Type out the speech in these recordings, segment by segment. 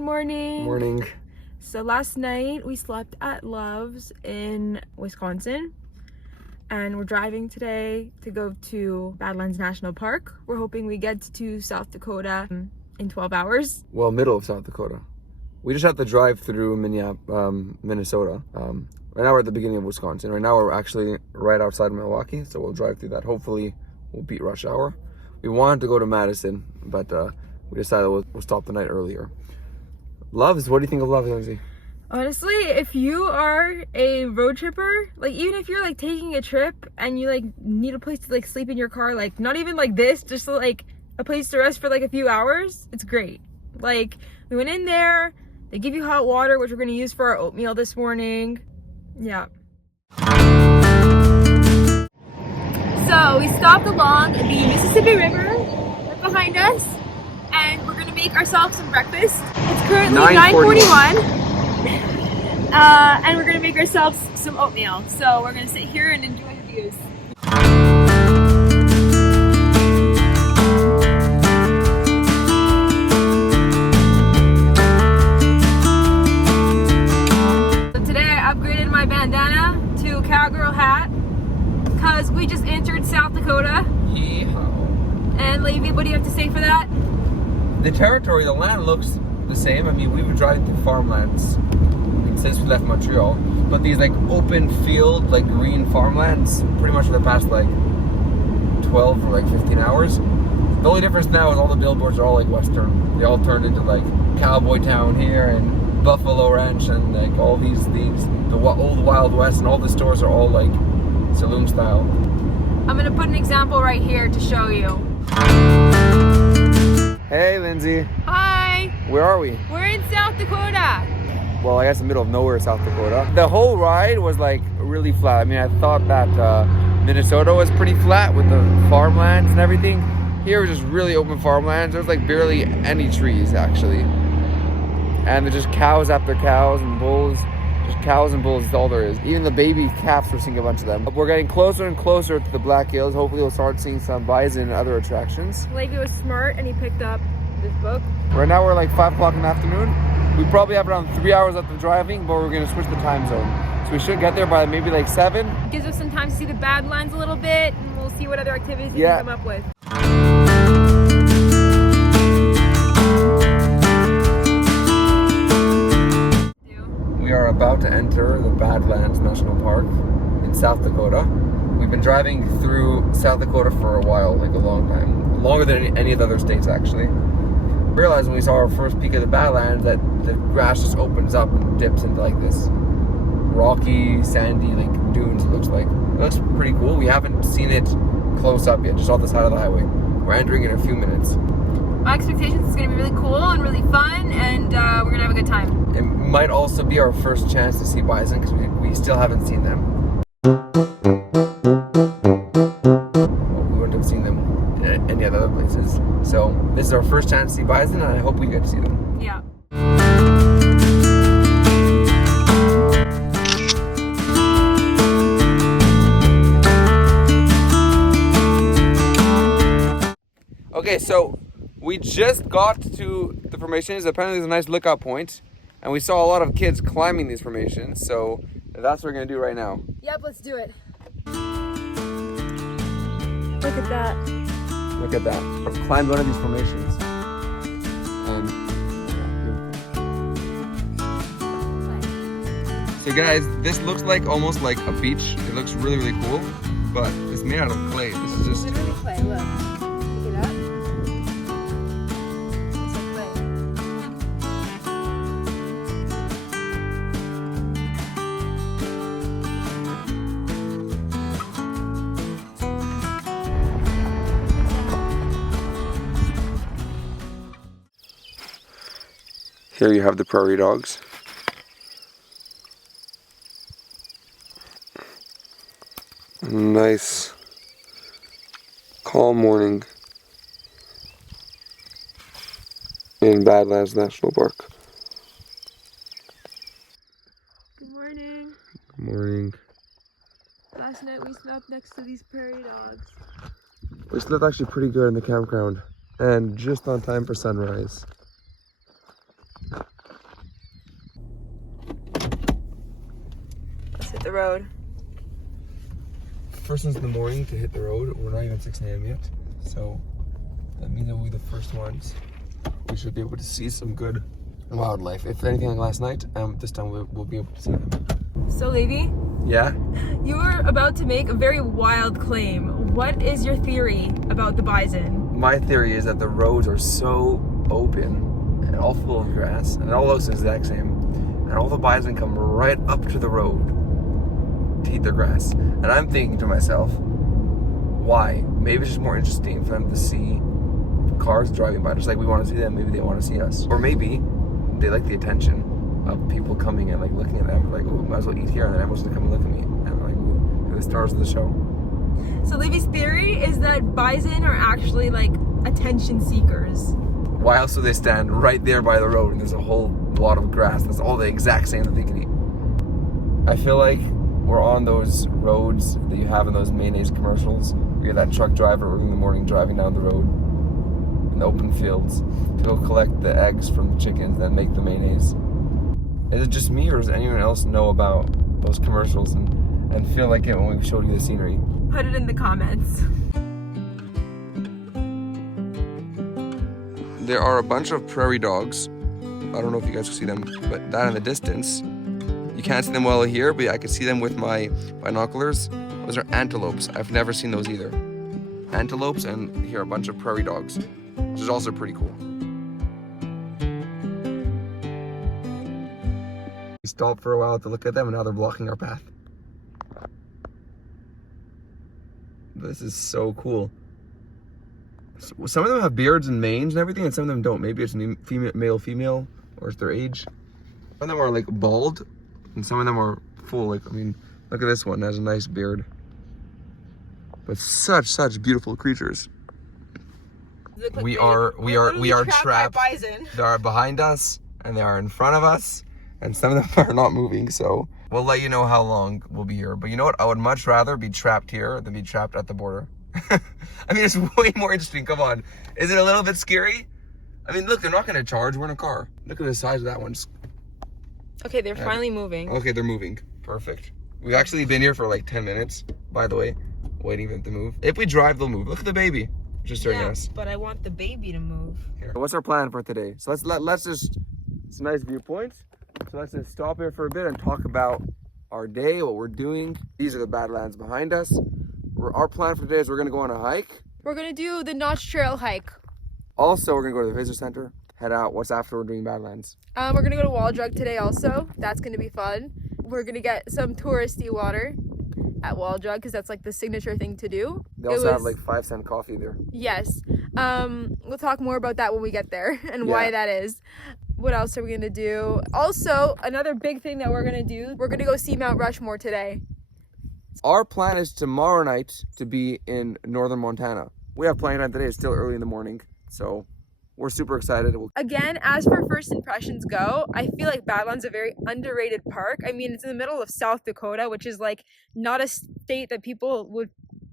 morning. Morning. So last night we slept at Love's in Wisconsin, and we're driving today to go to Badlands National Park. We're hoping we get to South Dakota in 12 hours. Well, middle of South Dakota. We just have to drive through Minnesota. Right now we're at the beginning of Wisconsin. Right now we're actually right outside Milwaukee, so we'll drive through that. Hopefully we'll beat rush hour. We wanted to go to Madison, but we decided we'll stop the night earlier. Love's, what do you think of Love's, Lindsay? Honestly, if you are a road tripper, like even if you're like taking a trip and you like need a place to like sleep in your car, like not even like this, just like a place to rest for like a few hours, it's great. Like we went in there, they give you hot water, which we're gonna use for our oatmeal this morning. Yeah. So we stopped along the Mississippi River right behind us, and we're gonna make ourselves some breakfast. It's currently 9:41. And we're gonna make ourselves some oatmeal. So we're gonna sit here and enjoy the views. So today I upgraded my bandana to a cowgirl hat because we just entered South Dakota. Yeehaw. And Levi, what do you have to say for that? The territory, the land looks the same. I mean, we've been driving through farmlands since we left Montreal, but these like open field, like green farmlands, pretty much for the past like 12 or like 15 hours. The only difference now is all the billboards are all like Western. They all turned into like Cowboy Town here and Buffalo Ranch and like all these the old Wild West, and all the stores are all like saloon style. I'm gonna put an example right here to show you. Hey Lindsay. Hi. Where are we? We're in South Dakota. Well, I guess the middle of nowhere, South Dakota. The whole ride was like really flat. I mean, I thought that Minnesota was pretty flat with the farmlands and everything. Here was just really open farmlands. There's like barely any trees actually. And there's just cows after cows and bulls. Just cows and bulls is all there is. Even the baby calves, we're seeing a bunch of them. We're getting closer and closer to the Black Hills. Hopefully we'll start seeing some bison and other attractions. Levi was smart and he picked up this book. Right now we're like 5 o'clock in the afternoon. We probably have around 3 hours left of driving, but we're going to switch the time zone. So we should get there by maybe like 7. It gives us some time to see the Badlands a little bit, and we'll see what other activities we can come up with. We are about to enter the Badlands National Park in South Dakota. We've been driving through South Dakota for a while, like a long time. Longer than any of the other states, actually. Realized when we saw our first peak of the Badlands that the grass just opens up and dips into like this rocky, sandy, like dunes. It looks pretty cool. We haven't seen it close up yet, just off the side of the highway. We're entering in a few minutes. My expectations is going to be really cool and really fun, and we're going to have a good time. It might also be our first chance to see bison because we still haven't seen them. We wouldn't have seen them in any other places. So this is our first chance to see bison, and I hope we get to see them. Yeah. Okay, so we just got to the formations. Apparently there's a nice lookout point, and we saw a lot of kids climbing these formations, so that's what we're gonna do right now. Yep, let's do it. Look at that. Look at that. I've climbed one of these formations. So guys, this looks like almost like a beach. It looks really, really cool, but it's made out of clay. This is just... Literally clay, look. Pick it up. It's like clay. Here you have the prairie dogs. Nice, calm morning in Badlands National Park. Good morning. Good morning. Last night we slept next to these prairie dogs. We slept actually pretty good in the campground and just on time for sunrise. hit the road. First ones in the morning to hit the road. We're not even 6 a.m. yet, so that means that we'll be the first ones. We should be able to see some good wildlife. If anything like last night, this time we'll be able to see them. So, Levi, Yeah? you were about to make a very wild claim. What is your theory about the bison? My theory is that the roads are so open and all full of grass, and it all looks the exact same, and all the bison come right up to the road to eat their grass. And I'm thinking to myself, why? Maybe it's just more interesting for them to see cars driving by, just like we want to see them. Maybe they want to see us, or maybe they like the attention of people coming and like looking at them, like, oh, might as well eat here, and then everyone's gonna come and look at me, and like, ooh, they're the stars of the show. So Levi's theory is that bison are actually like attention seekers. Why else do they stand right there by the road and there's a whole lot of grass that's all the exact same that they can eat? I feel like we're on those roads that you have in those mayonnaise commercials. You're that truck driver early in the morning driving down the road in the open fields to go collect the eggs from the chickens and then make the mayonnaise. Is it just me, or does anyone else know about those commercials and feel like it when we showed you the scenery? Put it in the comments. There are a bunch of prairie dogs. I don't know if you guys can see them, but that in the distance, you can't see them well here, but I can see them with my binoculars. Those are antelopes. I've never seen those either. Antelopes, and here are a bunch of prairie dogs, which is also pretty cool. We stopped for a while to look at them, and now they're blocking our path. This is so cool. Some of them have beards and manes and everything, and some of them don't. Maybe it's male, female, or it's their age. Some of them are like bald, and some of them are full. Like, I mean, look at this one, it has a nice beard. But such beautiful creatures. Like We are trapped. by bison. They are behind us, and they are in front of us, and some of them are not moving. So we'll let you know how long we'll be here. But you know what? I would much rather be trapped here than be trapped at the border. I mean, it's way more interesting. Come on. Is it a little bit scary? I mean, look, they're not going to charge. We're in a car. Look at the size of that one. Okay, they're finally moving. Okay, they're moving. Perfect. We've actually been here for like 10 minutes, by the way, waiting for them to move. If we drive, they'll move. Look at the baby. Just staring at us. But I want the baby to move. Here. What's our plan for today? So let's just, it's a nice viewpoint. So let's just stop here for a bit and talk about our day, what we're doing. These are the Badlands behind us. Our plan for today is we're going to go on a hike. We're going to do the Notch Trail hike. Also, we're going to go to the visitor center, head out. What's after we're doing Badlands? We're going to go to Wall Drug today also. That's going to be fun. We're going to get some touristy water at Wall Drug because that's like the signature thing to do. They also have like 5-cent coffee there. Yes. We'll talk more about that when we get there and why that is. What else are we going to do? Also, another big thing that we're going to do, we're going to go see Mount Rushmore today. Our plan is tomorrow night to be in northern Montana. We have plenty of time today. It's still early in the morning, so we're super excited. Again, as for first impressions go, I feel like Badlands is a very underrated park. I mean, it's in the middle of South Dakota, which is like not a state that people would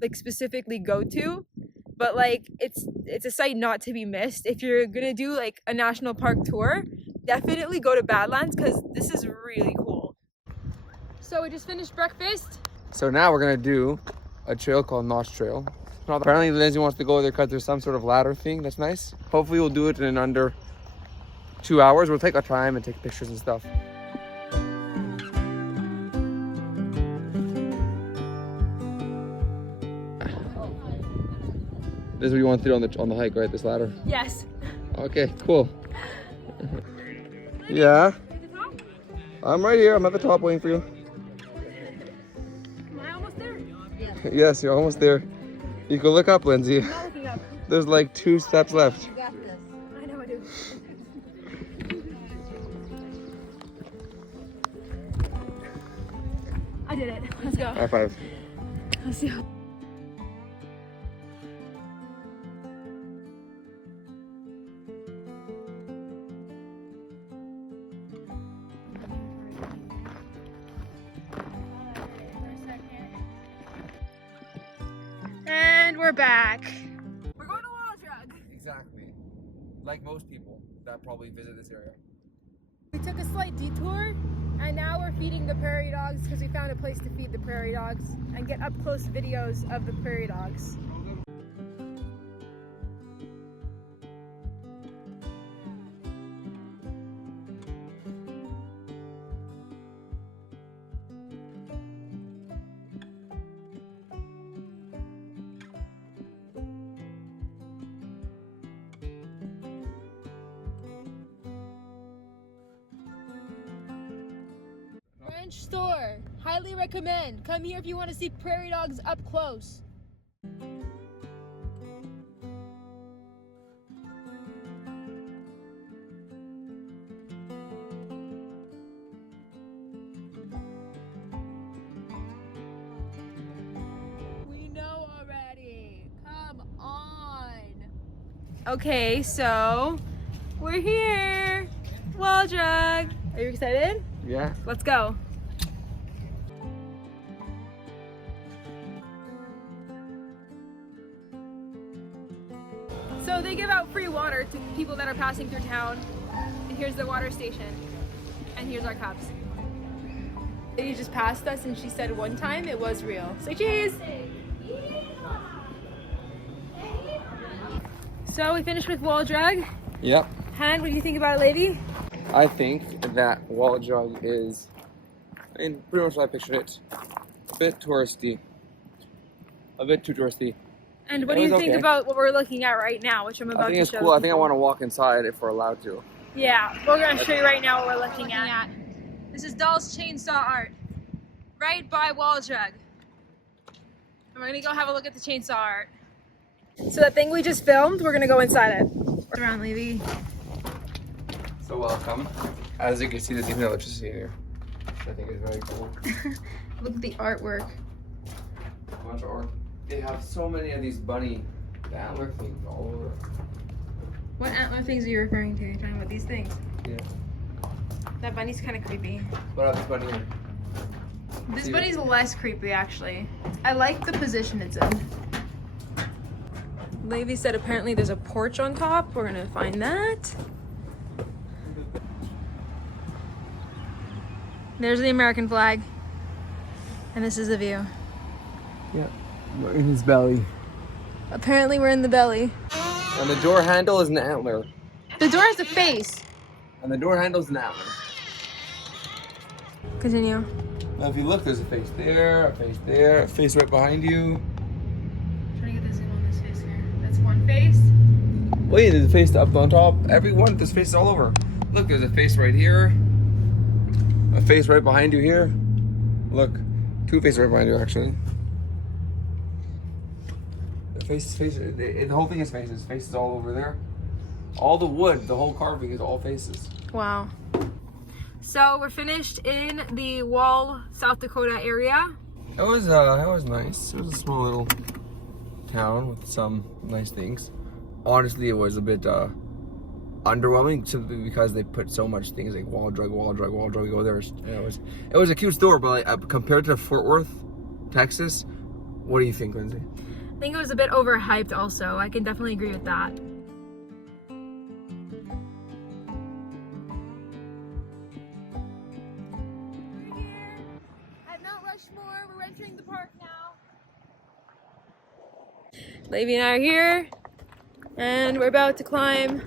like specifically go to, but like it's a site not to be missed. If you're gonna do like a national park tour, definitely go to Badlands because this is really cool. So we just finished breakfast. So now we're gonna do a trail called Notch Trail. Apparently Lindsay wants to go there because there's some sort of ladder thing. That's nice. Hopefully we'll do it in under 2 hours. We'll take our time and take pictures and stuff. This is what you want to do on the hike, right? This ladder? Yes. Okay, cool. Yeah. I'm right here. I'm at the top waiting for you. Am I almost there? Yes, you're almost there. You can look up, Lindsay. I'm not looking up. There's like 2 steps left. You got this. I know I do. I did it. Let's go. High five. Let's see how. And we're back. We're going to Wall Drug. Exactly. Like most people that probably visit this area. We took a slight detour and now we're feeding the prairie dogs because we found a place to feed the prairie dogs and get up close videos of the prairie dogs. Ranch store, highly recommend. Come here if you want to see prairie dogs up close. We know already. Come on. Okay, so we're here. Wall drug. Are you excited? Yeah. Let's go. So they give out free water to people that are passing through town. And here's the water station. And here's our cups. Lady just passed us and she said one time it was real. Say cheese! So we finished with wall drug. Yep. Han, what do you think about it, lady? I think that wall jug is, I mean, pretty much like I pictured it. A bit touristy. A bit too touristy. And what do you think about what we're looking at right now, which I'm about to show? I think it's cool. I think I want to walk inside if we're allowed to. Yeah, we're going to show you right now what we're looking at. This is Doll's chainsaw art, right by wall jug. And we're going to go have a look at the chainsaw art. So that thing we just filmed, we're going to go inside it. Around, Levy. So welcome. As you can see, there's even electricity here, which I think is very cool. Look at the artwork. A bunch of art. They have so many of these bunny antler things all over. What antler things are you referring to? You're talking about these things? Yeah. That bunny's kind of creepy. What about this bunny here? This bunny's less creepy, actually. I like the position it's in. Levy said apparently there's a porch on top. We're gonna find that. There's the American flag. And this is the view. Yeah, we're in his belly. Apparently we're in the belly. And the door handle is an antler. The door has a face. And the door handle is an antler. Continue. Now if you look, there's a face there, a face right behind you. Trying to get the zoom on this face here. That's one face. Wait, there's a face up on top. Everyone, there's faces all over. Look, there's a face right here. A face right behind you here. Look, two faces right behind you actually. The whole thing is faces. Faces all over there. All the wood, the whole carving is all faces. Wow. So we're finished in the Wall, South Dakota area. It was nice. It was a small little town with some nice things. Honestly, it was a bit underwhelming simply because they put so much things like wall drug. You go there, and it was a cute store, but like, compared to Fort Worth, Texas, what do you think, Lindsay? I think it was a bit overhyped also. I can definitely agree with that. We're here at Mount Rushmore. We're entering the park now. Levy and I are here, and we're about to climb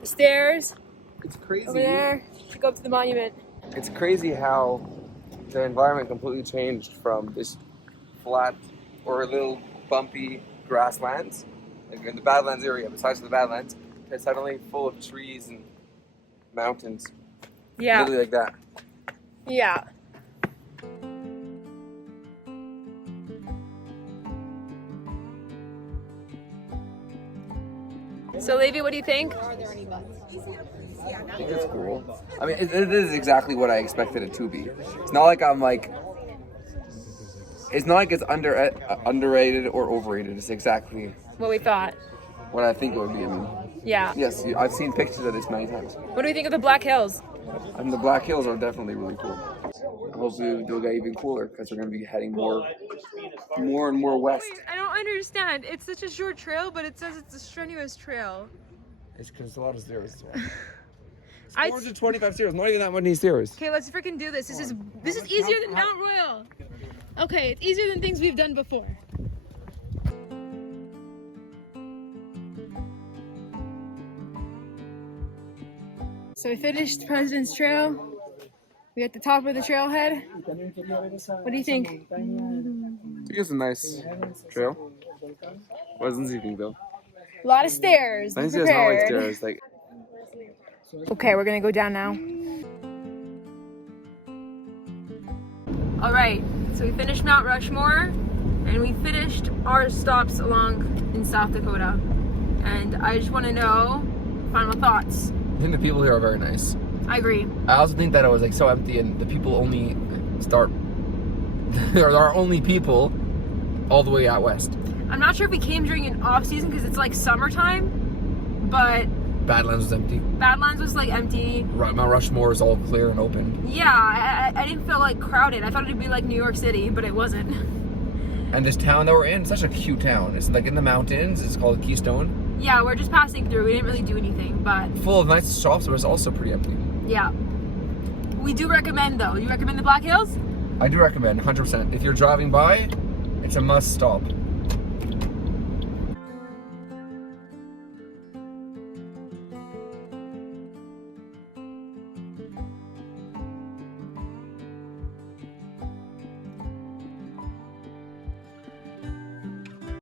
the stairs It's crazy. over there to go up to the monument. It's crazy how the environment completely changed from this flat or a little bumpy grasslands, like in the Badlands area, besides the Badlands, to suddenly full of trees and mountains. Yeah. Literally like that. Yeah. So, Levy, what do you think? I think it's cool. I mean, it is exactly what I expected it to be. It's not like it's underrated or overrated. It's exactly What we thought. what I think it would be. I mean, Yeah. yes, I've seen pictures of this many times. What do we think of the Black Hills? And the Black Hills are definitely really cool. Hopefully they'll get even cooler because we're going to be heading more and more west. Wait, I don't understand. It's such a short trail, but it says it's a strenuous trail. It's because a lot of stairs as well. 425 stairs, not even that many stairs. Okay, let's freaking do this. This is easier than Mount Royal. Okay, it's easier than things we've done before. So we finished President's Trail. We're at the top of the trailhead. What do you think? I think it's a nice trail. What does Lindsay think though? A lot of stairs. Lindsay does not like Prepared. stairs. Like, Okay, we're gonna go down now. All right, so we finished Mount Rushmore, and we finished our stops along in South Dakota. And I just want to know final thoughts. I think the people here are very nice. I agree. I also think that it was like so empty, and the people only start. There are only people all the way out west. I'm not sure if we came during an off season because it's like summertime, but Badlands was empty. Badlands was like empty. Mount Rushmore is all clear and open. Yeah, I didn't feel like crowded. I thought it'd be like New York City, but it wasn't. And this town that we're in, such a cute town. It's like in the mountains. It's called Keystone. Yeah, we're just passing through. We didn't really do anything, but Full of nice shops, but it's also pretty empty. yeah. We do recommend though. You recommend the Black Hills? I do recommend 100%. If you're driving by, it's a must stop.